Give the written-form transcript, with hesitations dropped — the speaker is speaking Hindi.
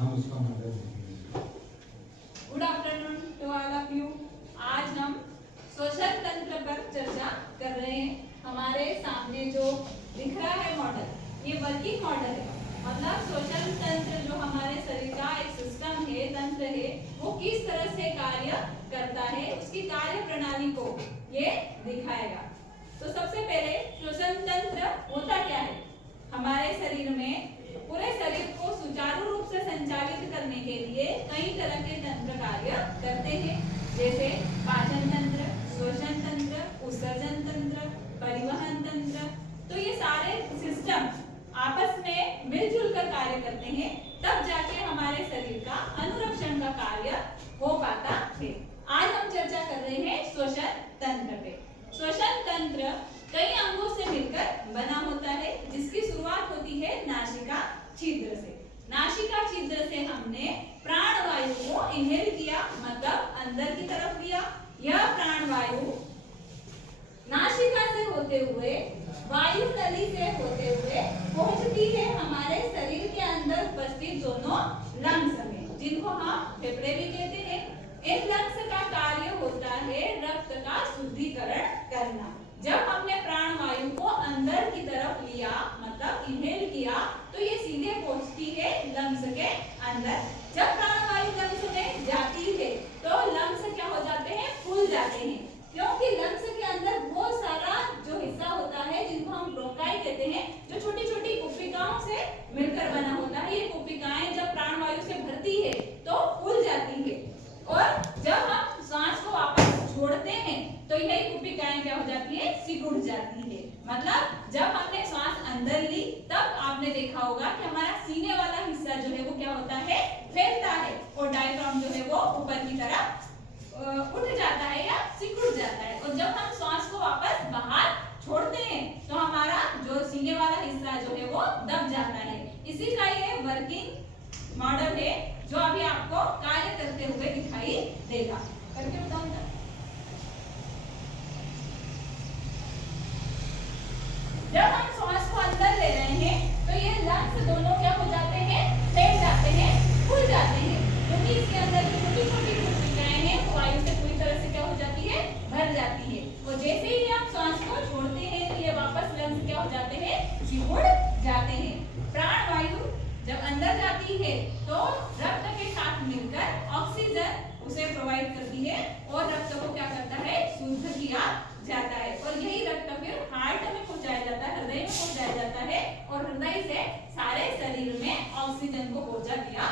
हम उसका मॉडल देखेंगे। Good afternoon to all of you. आज हम श्वसन तंत्र पर चर्चा कर रहे हैं। हमारे सामने जो दिख रहा है मॉडल, ये वर्किंग मॉडल है। मतलब श्वसन तंत्र जो हमारे शरीर का एक सिस्टम है, तंत्र है, वो किस तरह से कार्य करता है, उसकी कार्य प्रणाली को ये दिखाएगा। तो सबसे पहले श्वसन तंत्र होता क्या है? हमारे शरीर में पूरे शरीर को सुचारू रूप से संचालित करने के लिए कई तरह के तंत्र कार्य करते हैं, जैसे पाचन तंत्र, श्वसन तंत्र, उत्सर्जन तंत्र, परिवहन तंत्र। तो ये सारे सिस्टम आपस में मिलजुल कर कार्य करते हैं, तब जाके हमारे शरीर का अनुरक्षण का कार्य हो पाता है। आज हम चर्चा कर रहे हैं श्वसन तंत्र पे। श्वसन तंत्र कई अंगों से मिलकर बना होता है, जिसकी शुरुआत होती है नासिका छिद्र से। नासिका छिद्र से हमने प्राणवायु को इनहेल किया, मतलब अंदर की तरफ लिया। यह प्राणवायु नासिका से होते हुए, वायु नली से होते हुए पहुंचती है हमारे शरीर के अंदर उपस्थित दोनों लंग्स में, जिनको हम फेफड़े भी कहते हैं। इन लंग्स का कार्य होता है रक्त का शुद्धिकरण करना। जब हमने प्राणवायु को अंदर की तरफ लिया, मतलब इनहेल किया, तो ये सीधे पहुंचती है लंग्स के अंदर। जब प्राणवायु लंग्स में जाती है तो लंग्स क्या हो जाते हैं? फूल जाते हैं, क्योंकि लंग्स के अंदर बहुत सारा जो हिस्सा होता है, जिनको हम ब्रोंकाई कहते हैं, जो छोटी छोटी कुप्पिकाओं से मिलकर बना होता है। ये कुप्पिकाएं जब प्राणवायु से भरती है तो फूल जाती है, और जब हम सांस को वापस छोड़ते हैं तो यही कुप्पिकाएं क्या हो जाती है? सिकुड़ जाती है। मतलब जब हमने सांस अंदर ली, तब आपने देखा होगा कि हमारा सीने वाला हिस्सा जो है वो क्या होता है? फैलता है, और डायफ्राम जो है वो ऊपर की तरफ उठ जाता है या सिकुड़ जाता है। और जब हम सांस को वापस बाहर छोड़ते हैं तो हमारा जो सीने वाला हिस्सा जो है वो दब जाता है। इसी का ये वर्किंग मॉडल है, जो अभी आपको कार्य करते हुए दिखाई देगा। करके बताऊंगा। जब हम श्वास को अंदर ले रहे हैं तो ये लंग्स दोनों क्या हो जाते हैं? फैल जाते हैं, फूल जाते हैं, क्योंकि इसके अंदर जो छोटी छोटी कुप्पिकाएं हैं वो वायु से पूरी तरह से क्या हो जाती है? भर जाती है। और जैसे ही हम श्वास को छोड़ते हैं तो ये वापस लंग्स क्या हो जाते हैं? सिकुड़ जाते हैं। प्राणवायु जब अंदर जाती है तो रक्त के साथ मिलकर ऑक्सीजन उसे प्रोवाइड करती है, और रक्त को क्या करता है? शुद्ध किया जाता है, और यही रक्त फिर हार्ट में पहुंचाया जाता है, हृदय में पहुंचाया जाता है, और हृदय से सारे शरीर में ऑक्सीजन को पहुंचा दिया